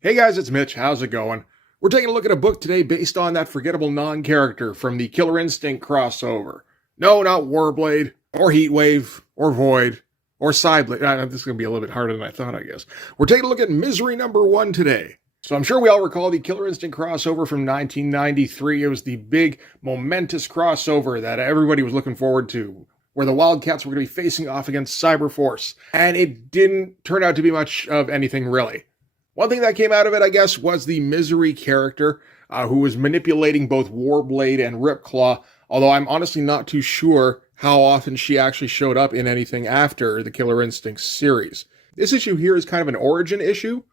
Hey guys, it's Mitch. How's it going? We're taking a look at a book today based on that forgettable non-character from the Killer Instinct crossover. No, not Warblade, or Heatwave, or Void, or Psyblade. This is going to be a little bit harder than I thought, I guess. We're taking a look at Misery #1 today. So I'm sure we all recall the Killer Instinct crossover from 1993. It was the big, momentous crossover that everybody was looking forward to, where the Wildcats were going to be facing off against Cyberforce. And it didn't turn out to be much of anything, really. One thing that came out of it, I guess, was the Misery character, who was manipulating both Warblade and Ripclaw, although I'm honestly not too sure how often she actually showed up in anything after the Killer Instinct series. This issue here is kind of an origin issue.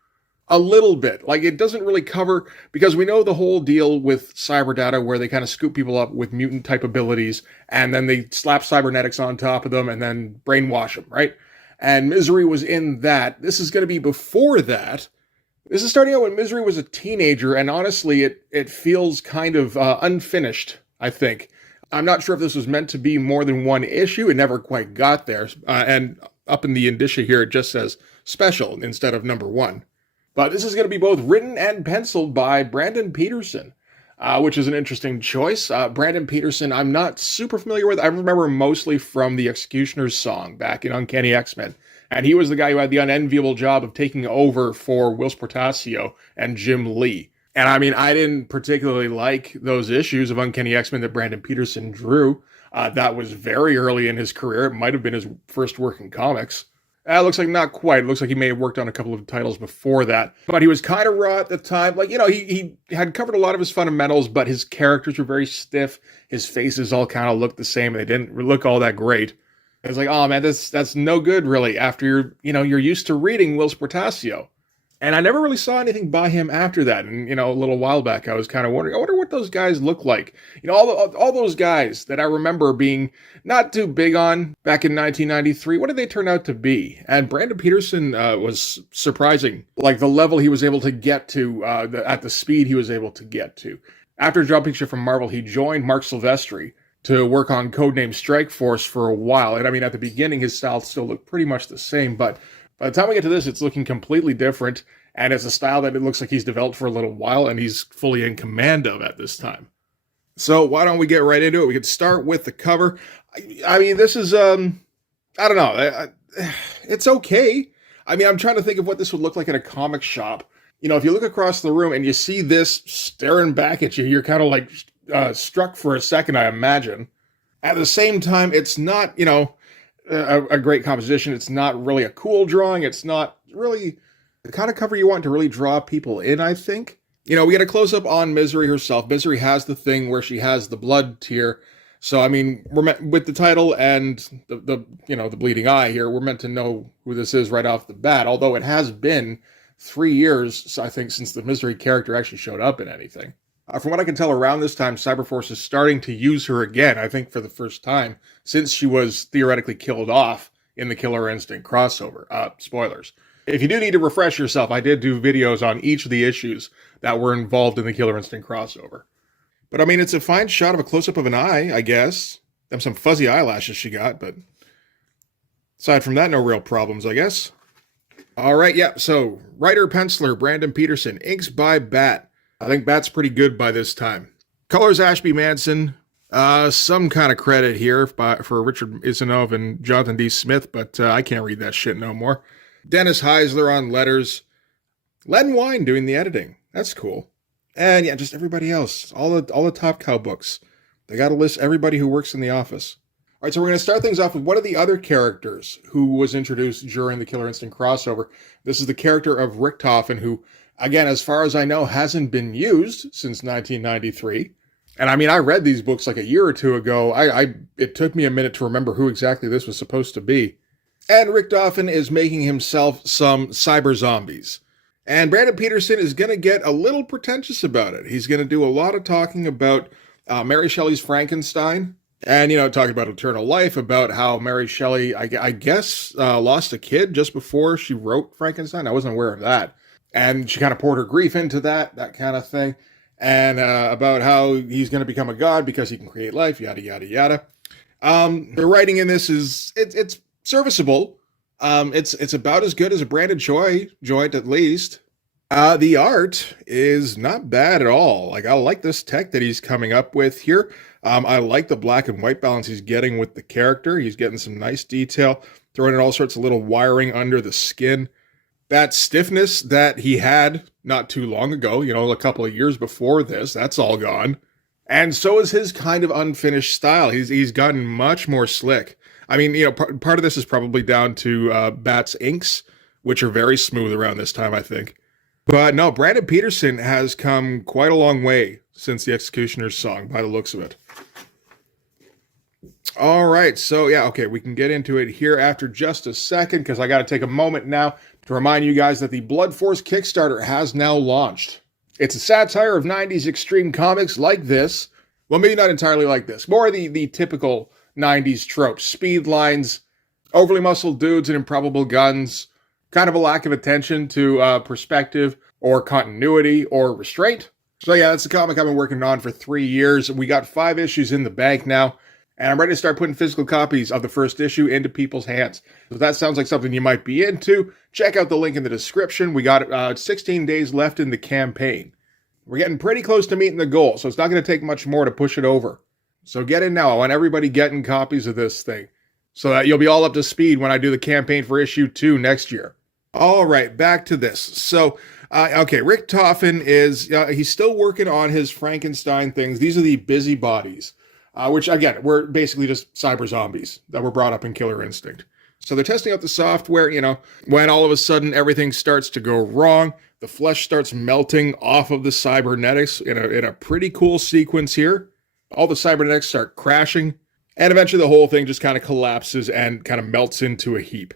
A little bit. Like, it doesn't really cover, because we know the whole deal with Cyberdata where they kind of scoop people up with mutant-type abilities, and then they slap cybernetics on top of them and then brainwash them, right? And Misery was in that. This is going to be before that. This is starting out when Misery was a teenager, and honestly, it feels kind of unfinished, I think. I'm not sure if this was meant to be more than one issue. It never quite got there. And up in the indicia here, it just says special instead of #1. But this is going to be both written and penciled by Brandon Peterson, which is an interesting choice. Brandon Peterson, I'm not super familiar with. I remember mostly from the Executioner's song back in Uncanny X-Men. And he was the guy who had the unenviable job of taking over for Whilce Portacio and Jim Lee. And I mean, I didn't particularly like those issues of Uncanny X-Men that Brandon Peterson drew. That was very early in his career. It might have been his first work in comics. It looks like not quite. It looks like he may have worked on a couple of titles before that. But he was kind of raw at the time. Like, he had covered a lot of his fundamentals, but his characters were very stiff. His faces all kind of looked the same. They didn't look all that great. It's like, oh man, that's no good really after you're used to reading Whilce Portacio. And I never really saw anything by him after that. And, a little while back, I was kind of wondering, I wonder what those guys look like. All those guys that I remember being not too big on back in 1993, what did they turn out to be? And Brandon Peterson was surprising, like the level he was able to get to, at the speed he was able to get to. After jumping ship from Marvel, he joined Mark Silvestri to work on Codename Strike Force for a while. And I mean, at the beginning, his style still looked pretty much the same, but by the time we get to this, it's looking completely different, and it's a style that it looks like he's developed for a little while, and he's fully in command of at this time. So why don't we get right into it? We could start with the cover. I mean, this is, I don't know, it's okay. I mean, I'm trying to think of what this would look like in a comic shop. If you look across the room and you see this staring back at you, you're kind of like struck for a second, I imagine. At the same time, it's not, a great composition. It's not really a cool drawing. It's not really the kind of cover you want to really draw people in, I think. We get a close-up on Misery herself. Misery has the thing where she has the blood tear. So, I mean, with the title and the bleeding eye here, we're meant to know who this is right off the bat, although it has been 3 years, I think, since the Misery character actually showed up in anything. From what I can tell, around this time, Cyberforce is starting to use her again, I think for the first time, since she was theoretically killed off in the Killer Instinct crossover. Spoilers. If you do need to refresh yourself, I did do videos on each of the issues that were involved in the Killer Instinct crossover. But I mean, it's a fine shot of a close-up of an eye, I guess. Them some fuzzy eyelashes she got, but aside from that, no real problems, I guess. All right, yeah, so writer, penciler, Brandon Peterson, inks by Bat. I think Bat's pretty good by this time. Colors, Ashby Manson. Some kind of credit here for Richard Isanov and Jonathan D. Smith, but I can't read that shit no more. Dennis Heisler on letters. Len Wein doing the editing. That's cool. And yeah, just everybody else. All the Top Cow books. They got to list everybody who works in the office. All right, so we're going to start things off with one of the other characters who was introduced during the Killer Instinct crossover. This is the character of Rick Toffen, who, again, as far as I know, hasn't been used since 1993. And I mean, I read these books like a year or two ago. It took me a minute to remember who exactly this was supposed to be. And Rick Toffen is making himself some cyber zombies. And Brandon Peterson is going to get a little pretentious about it. He's going to do a lot of talking about Mary Shelley's Frankenstein. And, talking about eternal life, about how Mary Shelley, I guess, lost a kid just before she wrote Frankenstein. I wasn't aware of that. And she kind of poured her grief into that kind of thing. And about how he's going to become a god because he can create life, yada, yada, yada. The writing in this it's serviceable. It's about as good as a Brandon Choi joint, at least. The art is not bad at all. Like, I like this tech that he's coming up with here. I like the black and white balance he's getting with the character. He's getting some nice detail, throwing in all sorts of little wiring under the skin. That stiffness that he had not too long ago, a couple of years before this, that's all gone. And so is his kind of unfinished style. He's gotten much more slick. I mean, part of this is probably down to Bat's inks, which are very smooth around this time, I think. But no, Brandon Peterson has come quite a long way since the Executioner's song, by the looks of it. All right, so yeah, okay, we can get into it here after just a second, because I got to take a moment now to remind you guys that the Blood Force Kickstarter has now launched. It's a satire of 90s extreme comics like this. Well, maybe not entirely like this. More the typical 90s tropes. Speed lines, overly muscled dudes and improbable guns, kind of a lack of attention to perspective or continuity or restraint. So yeah, that's the comic I've been working on for 3 years. We got 5 issues in the bank now, and I'm ready to start putting physical copies of the first issue into people's hands. So if that sounds like something you might be into, check out the link in the description. We got 16 days left in the campaign. We're getting pretty close to meeting the goal, so it's not going to take much more to push it over. So get in now. I want everybody getting copies of this thing so that you'll be all up to speed when I do the campaign for issue 2 next year. All right, back to this. So, okay, Rick Toffen he's still working on his Frankenstein things. These are the busybodies, which, again, were basically just cyber zombies that were brought up in Killer Instinct. So they're testing out the software, when all of a sudden everything starts to go wrong, the flesh starts melting off of the cybernetics in a pretty cool sequence here. All the cybernetics start crashing, and eventually the whole thing just kind of collapses and kind of melts into a heap.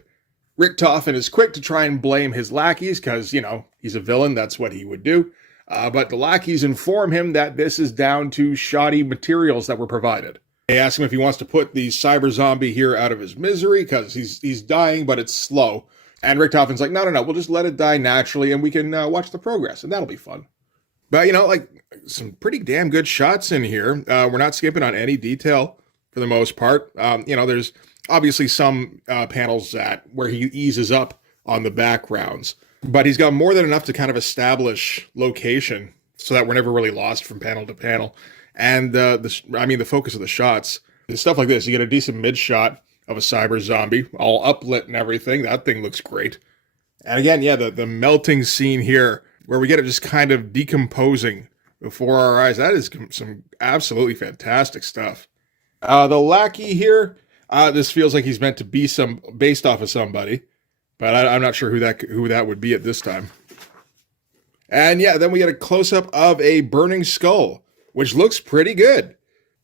Rick Toffen is quick to try and blame his lackeys because, he's a villain. That's what he would do. But the lackeys inform him that this is down to shoddy materials that were provided. They ask him if he wants to put the cyber zombie here out of his misery because he's dying, but it's slow. And Rick Toffen's like, no, we'll just let it die naturally and we can watch the progress, and that'll be fun. But, some pretty damn good shots in here. We're not skipping on any detail for the most part. There's obviously some panels where he eases up on the backgrounds, but he's got more than enough to kind of establish location so that we're never really lost from panel to panel. And the focus of the shots, stuff like this, you get a decent mid shot of a cyber zombie, all uplit and everything. That thing looks great. And again, yeah, the melting scene here where we get it just kind of decomposing before our eyes. That is some absolutely fantastic stuff. The lackey here, this feels like he's meant to be based off of somebody, but I'm not sure who that would be at this time. And yeah, then we get a close-up of a burning skull, which looks pretty good.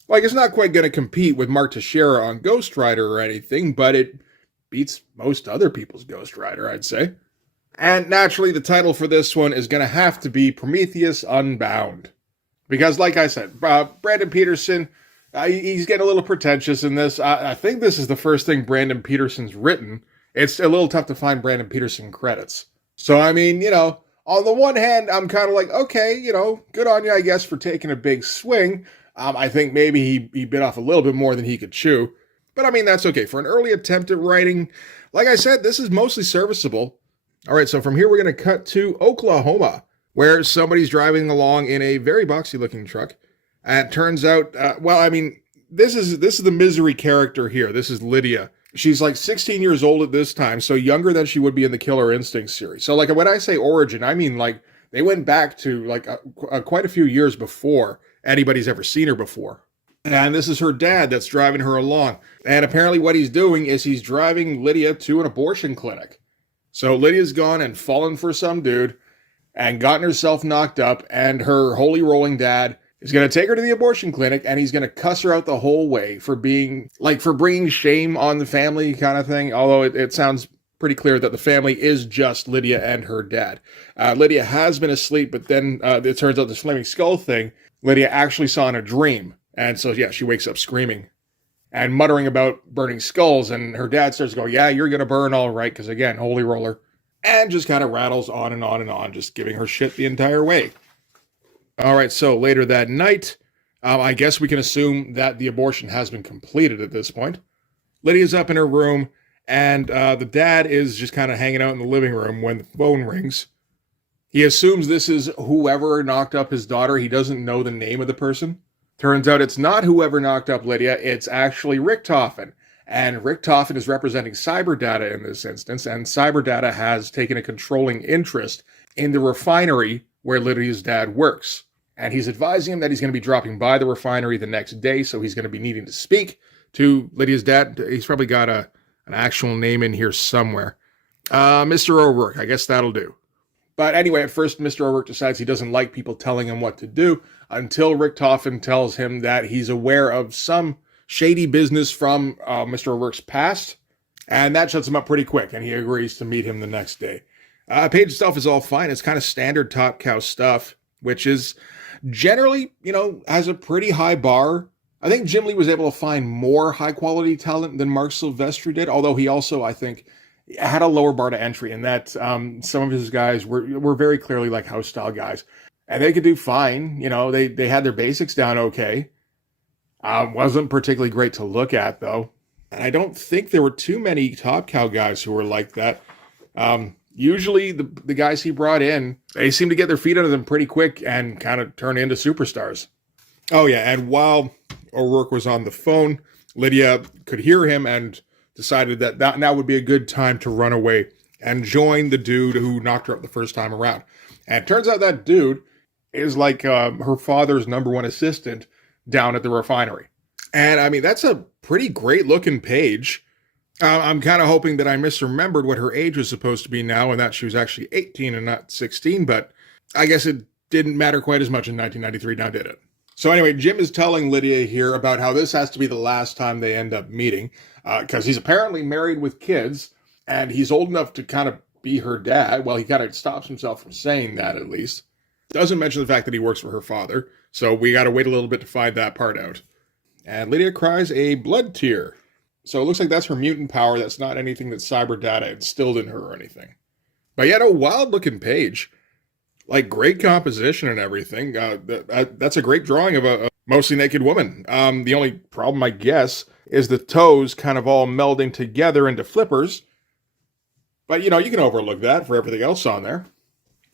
Like, it's not quite going to compete with Mark Teixeira on Ghost Rider or anything, but it beats most other people's Ghost Rider, I'd say. And naturally, the title for this one is going to have to be Prometheus Unbound. Because, like I said, Brandon Peterson, he's getting a little pretentious in this. I think this is the first thing Brandon Peterson's written. It's a little tough to find Brandon Peterson credits. So, I mean, on the one hand, I'm kind of like, okay, good on you, I guess, for taking a big swing. I think maybe he bit off a little bit more than he could chew. But I mean, that's okay. For an early attempt at writing, like I said, this is mostly serviceable. All right, so from here, we're going to cut to Oklahoma, where somebody's driving along in a very boxy-looking truck. And it turns out, this is the misery character here. This is Lydia. She's like 16 years old at this time, so younger than she would be in the Killer Instinct series. So like when I say origin, I mean like they went back to like quite a few years before anybody's ever seen her before. And this is her dad that's driving her along. And apparently what he's doing is he's driving Lydia to an abortion clinic. So Lydia's gone and fallen for some dude and gotten herself knocked up, and her holy rolling dad is going to take her to the abortion clinic, and he's going to cuss her out the whole way for bringing shame on the family kind of thing. Although it sounds pretty clear that the family is just Lydia and her dad. Lydia has been asleep, but then it turns out this flaming skull thing, Lydia actually saw in a dream. And so, yeah, she wakes up screaming and muttering about burning skulls, and her dad starts to go, yeah, you're going to burn all right, because again, holy roller. And just kind of rattles on and on and on, just giving her shit the entire way. All right, so later that night, I guess we can assume that the abortion has been completed at this point. Lydia's up in her room, and the dad is just kind of hanging out in the living room when the phone rings. He assumes this is whoever knocked up his daughter. He doesn't know the name of the person. Turns out it's not whoever knocked up Lydia, it's actually Rick Toffen. And Rick Toffen is representing Cyberdata in this instance, and Cyberdata has taken a controlling interest in the refinery where Lydia's dad works. And he's advising him that he's going to be dropping by the refinery the next day, so he's going to be needing to speak to Lydia's dad. He's probably got an actual name in here somewhere. Mr. O'Rourke, I guess that'll do. But anyway, at first, Mr. O'Rourke decides he doesn't like people telling him what to do until Rick Toffen tells him that he's aware of some shady business from Mr. O'Rourke's past, and that shuts him up pretty quick, and he agrees to meet him the next day. Page itself is all fine. It's kind of standard Top Cow stuff, which is generally, has a pretty high bar. I think Jim Lee was able to find more high-quality talent than Mark Silvestri did, although he also, I think, had a lower bar to entry in that some of his guys were very clearly like house-style guys. And they could do fine. They had their basics down okay. Wasn't particularly great to look at, though. And I don't think there were too many Top Cow guys who were like that. Usually the guys he brought in, they seem to get their feet under them pretty quick and kind of turn into superstars. Oh, yeah, and while O'Rourke was on the phone, Lydia could hear him and decided that now would be a good time to run away and join the dude who knocked her up the first time around. And it turns out that dude is like her father's number one assistant down at the refinery. And I mean, that's a pretty great looking page. I'm kind of hoping that I misremembered what her age was supposed to be now and that she was actually 18 and not 16, but I guess it didn't matter quite as much in 1993 now, did it? So anyway, Jim is telling Lydia here about how this has to be the last time they end up meeting, because he's apparently married with kids, and he's old enough to kind of be her dad. Well, he kind of stops himself from saying that, at least. Doesn't mention the fact that he works for her father, so we got to wait a little bit to find that part out. And Lydia cries a blood tear. So it looks like that's her mutant power. That's not anything that Cyberdata instilled in her or anything. But yeah, a wild-looking page. Like, great composition and everything. That's a great drawing of a mostly naked woman. The only problem, I guess, is the toes kind of all melding together into flippers. But, you can overlook that for everything else on there.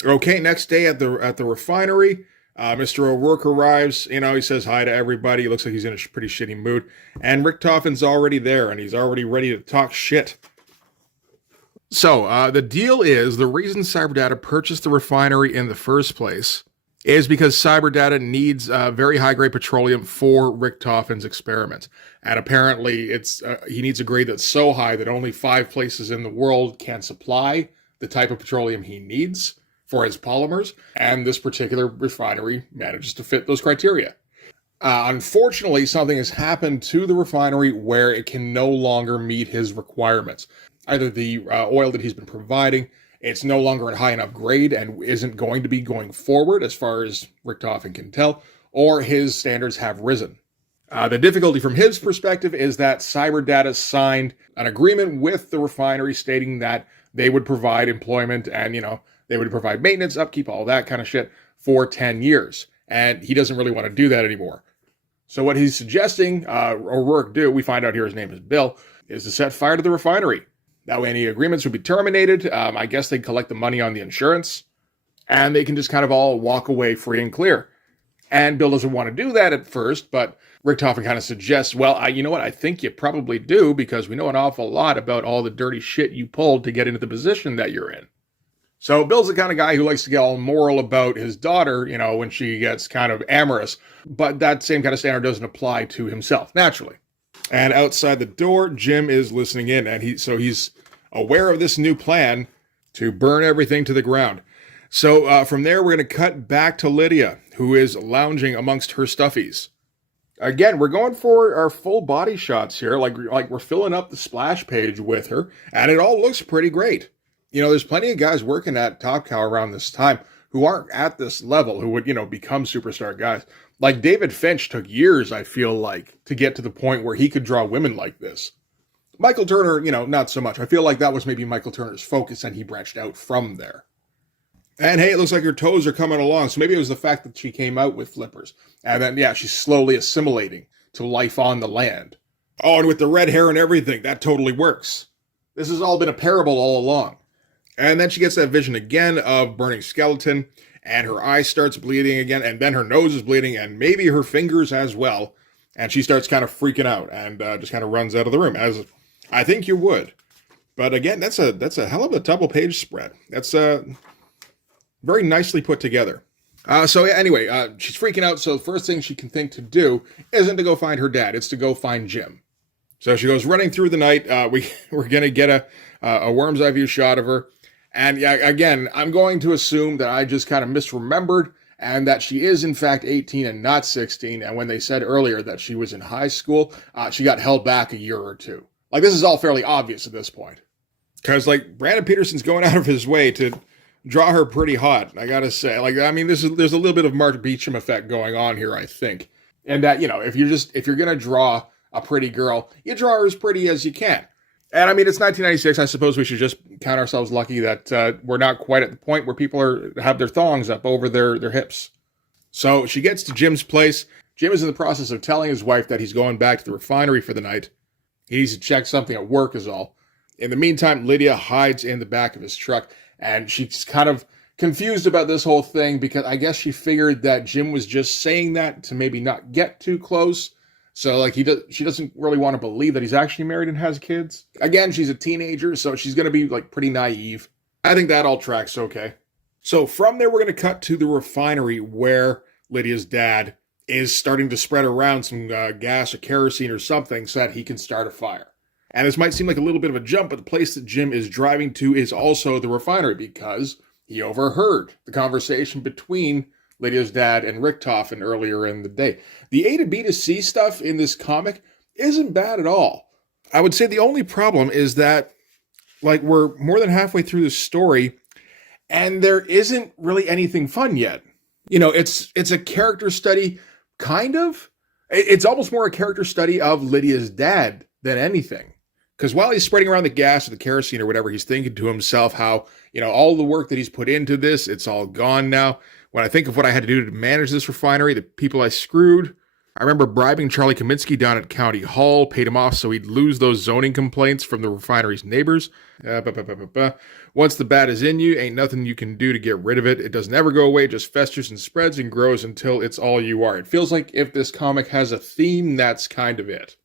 Okay, next day at the refinery, Mr. O'Rourke arrives. He says hi to everybody. It looks like he's in a pretty shitty mood. And Rick Toffen's already there, and he's already ready to talk shit. So, the deal is, the reason Cyberdata purchased the refinery in the first place is because Cyberdata needs very high-grade petroleum for Rick Toffen's experiments. And apparently, he needs a grade that's so high that only 5 places in the world can supply the type of petroleum he needs for his polymers, and this particular refinery manages to fit those criteria. Unfortunately, something has happened to the refinery where it can no longer meet his requirements. Either the oil that he's been providing, it's no longer at high enough grade and isn't going to be going forward as far as Rick Toffen can tell, or his standards have risen. The difficulty from his perspective is that Cyberdata signed an agreement with the refinery stating that they would provide employment and, they would provide maintenance, upkeep, all that kind of shit for 10 years. And he doesn't really want to do that anymore. So what he's suggesting O'Rourke do, we find out here his name is Bill, is to set fire to the refinery. That way any agreements would be terminated. I guess they'd collect the money on the insurance, and they can just kind of all walk away free and clear. And Bill doesn't want to do that at first, but Rick Toffen kind of suggests, well, you know what, I think you probably do, because we know an awful lot about all the dirty shit you pulled to get into the position that you're in. So Bill's the kind of guy who likes to get all moral about his daughter, when she gets kind of amorous, but that same kind of standard doesn't apply to himself, naturally. And outside the door, Jim is listening in, and he's aware of this new plan to burn everything to the ground. So from there, we're going to cut back to Lydia, who is lounging amongst her stuffies. Again, we're going for our full body shots here, like we're filling up the splash page with her, and it all looks pretty great. There's plenty of guys working at Top Cow around this time who aren't at this level, who would, become superstar guys. Like David Finch took years, I feel like, to get to the point where he could draw women like this. Michael Turner, not so much. I feel like that was maybe Michael Turner's focus, and he branched out from there. And hey, it looks like her toes are coming along, so maybe it was the fact that she came out with flippers. And then, yeah, she's slowly assimilating to life on the land. Oh, and with the red hair and everything, that totally works. This has all been a parable all along. And then she gets that vision again of burning skeleton, and her eye starts bleeding again, and then her nose is bleeding, and maybe her fingers as well. And she starts kind of freaking out and just kind of runs out of the room, as I think you would. But again, that's a hell of a double-page spread. That's very nicely put together. So anyway, she's freaking out, so the first thing she can think to do isn't to go find her dad, it's to go find Jim. So she goes running through the night. We're going to get a worm's eye view shot of her. And yeah, again, I'm going to assume that I just kind of misremembered and that she is in fact 18 and not 16. And when they said earlier that she was in high school, she got held back a year or two. Like, this is all fairly obvious at this point. Because, like, Brandon Peterson's going out of his way to draw her pretty hot, I gotta say. Like, I mean, there's a little bit of Mark Beecham effect going on here, I think. And that, you know, if you're gonna draw a pretty girl, you draw her as pretty as you can. And I mean, it's 1996. I suppose we should just count ourselves lucky that we're not quite at the point where people have their thongs up over their hips. So she gets to Jim's place. Jim is in the process of telling his wife that he's going back to the refinery for the night. He needs to check something at work is all. In the meantime, Lydia hides in the back of his truck, and she's kind of confused about this whole thing because I guess she figured that Jim was just saying that to maybe not get too close. So, like, she doesn't really want to believe that he's actually married and has kids. Again, she's a teenager, so she's going to be, like, pretty naive. I think that all tracks okay. So, from there, we're going to cut to the refinery where Lydia's dad is starting to spread around some gas or kerosene or something so that he can start a fire. And this might seem like a little bit of a jump, but the place that Jim is driving to is also the refinery because he overheard the conversation between Lydia's dad and Rick Toffen earlier in the day. The A to B to C stuff in this comic isn't bad at all. I would say the only problem is that, like, we're more than halfway through the story and there isn't really anything fun yet. You know, it's a character study, kind of. It's almost more a character study of Lydia's dad than anything. Because while he's spreading around the gas or the kerosene or whatever, he's thinking to himself how, you know, all the work that he's put into this, it's all gone now. When I think of what I had to do to manage this refinery, the people I screwed, I remember bribing Charlie Kaminsky down at County Hall, paid him off so he'd lose those zoning complaints from the refinery's neighbors. Once the bat is in you, ain't nothing you can do to get rid of it. It doesn't ever go away, it just festers and spreads and grows until it's all you are. It feels like if this comic has a theme, that's kind of it.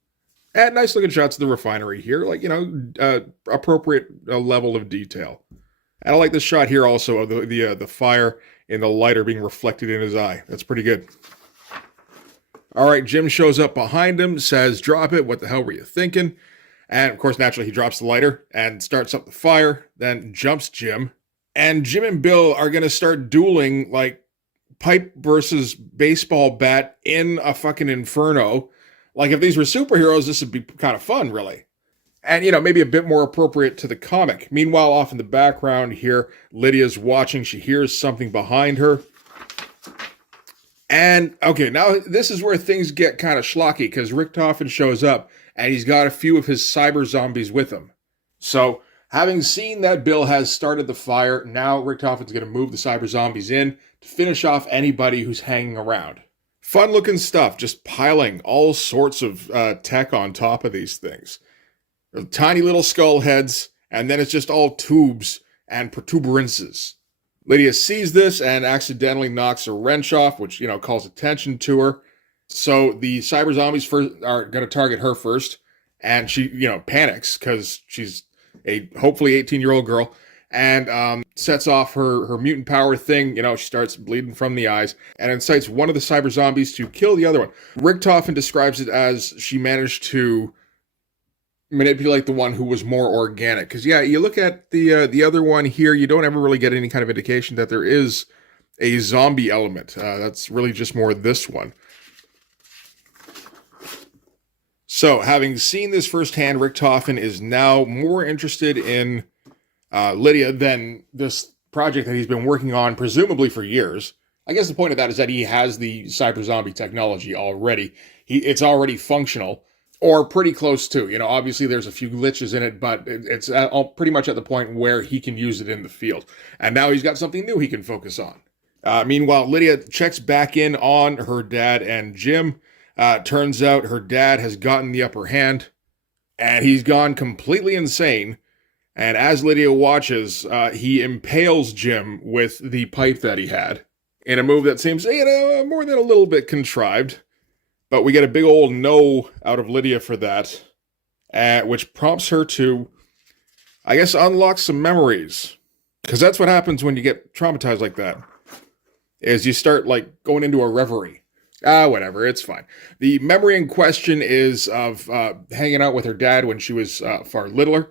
And nice looking shots of the refinery here, like, you know, appropriate level of detail. And I like this shot here also of the fire and the lighter being reflected in his eye. That's pretty good. All right, Jim shows up behind him, says, "Drop it, what the hell were you thinking?" And of course, naturally, he drops the lighter and starts up the fire, then jumps Jim. And Jim and Bill are going to start dueling, like, pipe versus baseball bat in a fucking inferno. Like, if these were superheroes, this would be kind of fun, really. And, you know, maybe a bit more appropriate to the comic. Meanwhile, off in the background here, Lydia's watching. She hears something behind her. And, okay, now this is where things get kind of schlocky, because Rick Toffen shows up, and he's got a few of his cyber zombies with him. So, having seen that Bill has started the fire, now Rick Toffen's going to move the cyber zombies in to finish off anybody who's hanging around. Fun-looking stuff, just piling all sorts of tech on top of these things. Tiny little skull heads, and then it's just all tubes and protuberances. Lydia sees this and accidentally knocks a wrench off, which, you know, calls attention to her. So the cyber zombies first are going to target her first, and she, you know, panics because she's a hopefully 18-year-old girl, and sets off her mutant power thing. You know, she starts bleeding from the eyes and incites one of the cyber zombies to kill the other one. Rick Toffen describes it as she managed to manipulate the one who was more organic. Because, yeah, you look at the other one here, you don't ever really get any kind of indication that there is a zombie element. That's really just more this one. So, having seen this firsthand, Rick Toffen is now more interested in Lydia than this project that he's been working on, presumably for years. I guess the point of that is that he has the cyber zombie technology already. It's already functional. Or pretty close to. You know, obviously there's a few glitches in it, but it's pretty much at the point where he can use it in the field. And now he's got something new he can focus on. Meanwhile, Lydia checks back in on her dad and Jim. Turns out her dad has gotten the upper hand, and he's gone completely insane. And as Lydia watches, he impales Jim with the pipe that he had in a move that seems, more than a little bit contrived. But we get a big old no out of Lydia for that, which prompts her to, I guess, unlock some memories. Because that's what happens when you get traumatized like that, is you start, like, going into a reverie. Whatever, it's fine. The memory in question is of hanging out with her dad when she was far littler,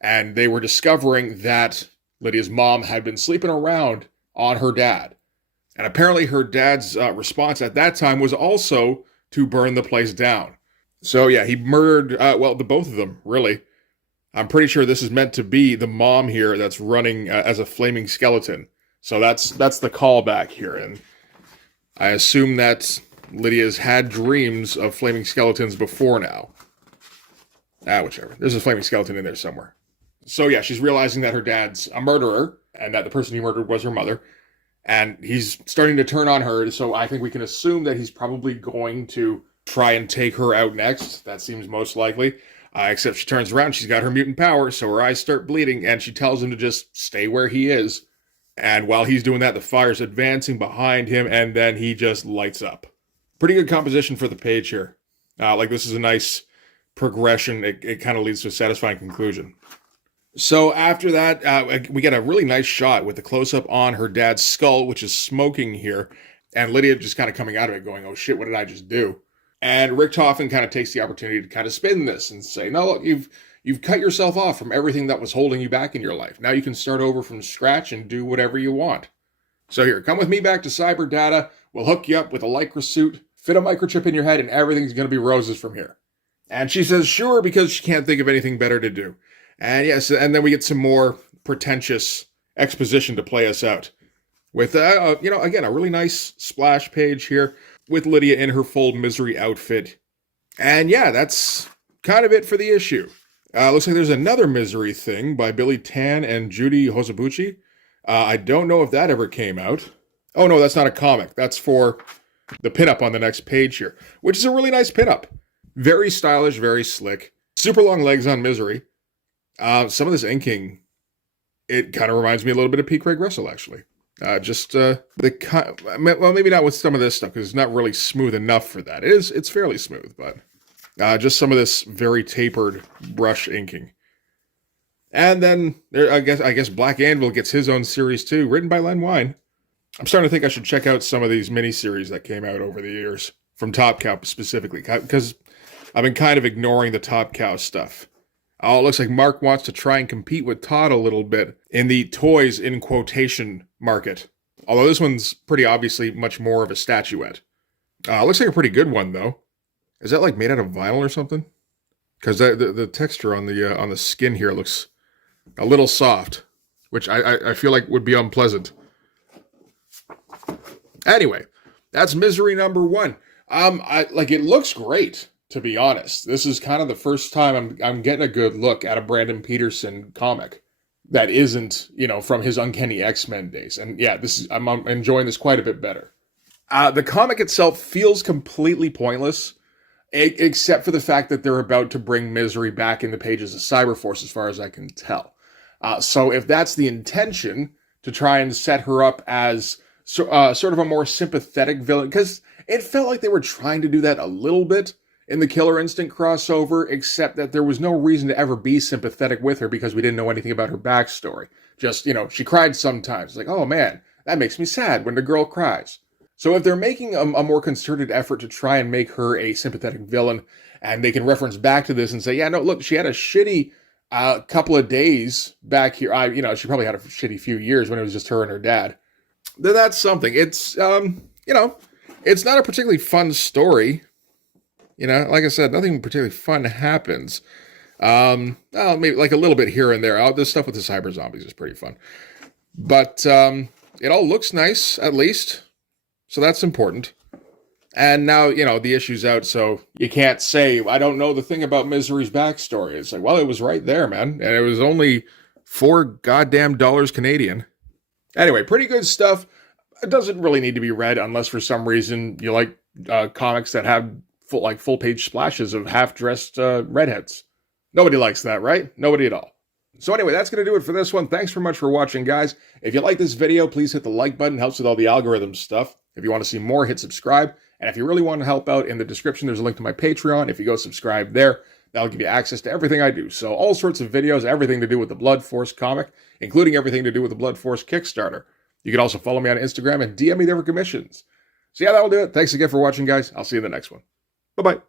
and they were discovering that Lydia's mom had been sleeping around on her dad. And apparently her dad's response at that time was also to burn the place down. So yeah, he murdered, the both of them, really. I'm pretty sure this is meant to be the mom here that's running as a flaming skeleton. So that's the callback here, and I assume that Lydia's had dreams of flaming skeletons before now. Whichever. There's a flaming skeleton in there somewhere. So yeah, she's realizing that her dad's a murderer, and that the person he murdered was her mother. And he's starting to turn on her, so I think we can assume that he's probably going to try and take her out next. That seems most likely. Except she turns around, she's got her mutant power, so her eyes start bleeding, and she tells him to just stay where he is. And while he's doing that, the fire's advancing behind him, and then he just lights up. Pretty good composition for the page here. This is a nice progression. It kind of leads to a satisfying conclusion. So after that, we get a really nice shot with the close-up on her dad's skull, which is smoking here, and Lydia just kind of coming out of it going, oh shit, what did I just do? And Rick Toffen kind of takes the opportunity to kind of spin this and say, no, look, you've cut yourself off from everything that was holding you back in your life. Now you can start over from scratch and do whatever you want. So here, come with me back to Cyber Data. We'll hook you up with a Lycra suit, fit a microchip in your head, and everything's going to be roses from here. And she says, sure, because she can't think of anything better to do. And yes, and then we get some more pretentious exposition to play us out. With, again, a really nice splash page here with Lydia in her full misery outfit. And yeah, that's kind of it for the issue. Looks like there's another misery thing by Billy Tan and Judy Hosobuchi. I don't know if that ever came out. Oh no, that's not a comic. That's for the pinup on the next page here, which is a really nice pinup. Very stylish, very slick. Super long legs on misery. Some of this inking, it kind of reminds me a little bit of P. Craig Russell, actually. Maybe not with some of this stuff, because it's not really smooth enough for that. It's fairly smooth, but just some of this very tapered brush inking. And then, I guess Black Anvil gets his own series too, written by Len Wein. I'm starting to think I should check out some of these miniseries that came out over the years, from Top Cow specifically, because I've been kind of ignoring the Top Cow stuff. Oh, it looks like Mark wants to try and compete with Todd a little bit in the toys in quotation market. Although this one's pretty obviously much more of a statuette. Looks like a pretty good one, though. Is that like made out of vinyl or something? Because the texture on the skin here looks a little soft, which I feel like would be unpleasant. Anyway, that's Misery number 1. It looks great. To be honest, this is kind of the first time I'm getting a good look at a Brandon Peterson comic that isn't, from his Uncanny X-Men days. And yeah, I'm enjoying this quite a bit better. The comic itself feels completely pointless, except for the fact that they're about to bring Misery back in the pages of Cyberforce, as far as I can tell. So if that's the intention, to try and set her up as sort of a more sympathetic villain, because it felt like they were trying to do that a little bit in the Killer Instinct crossover, except that there was no reason to ever be sympathetic with her because we didn't know anything about her backstory. Just, she cried sometimes. Like, oh man, that makes me sad when the girl cries. So if they're making a more concerted effort to try and make her a sympathetic villain, and they can reference back to this and say, yeah, no, look, she had a shitty couple of days back here. She probably had a shitty few years when it was just her and her dad. Then that's something. It's, it's not a particularly fun story. Like I said, nothing particularly fun happens. Maybe like a little bit here and there. The stuff with the cyber zombies is pretty fun. But it all looks nice, at least. So that's important. And now, the issue's out, so you can't say, I don't know the thing about Misery's backstory. It's like, well, it was right there, man. And it was only $4 goddamn Canadian. Anyway, pretty good stuff. It doesn't really need to be read unless for some reason you like comics that have full page splashes of half-dressed redheads. Nobody likes that, right? Nobody at all. So anyway, that's going to do it for this one. Thanks very much for watching, guys. If you like this video, please hit the like button. It helps with all the algorithm stuff. If you want to see more, hit subscribe. And if you really want to help out, in the description, there's a link to my Patreon. If you go subscribe there, that'll give you access to everything I do. So all sorts of videos, everything to do with the Blood Force comic, including everything to do with the Blood Force Kickstarter. You can also follow me on Instagram and DM me there for commissions. So yeah, that'll do it. Thanks again for watching, guys. I'll see you in the next one. Bye-bye.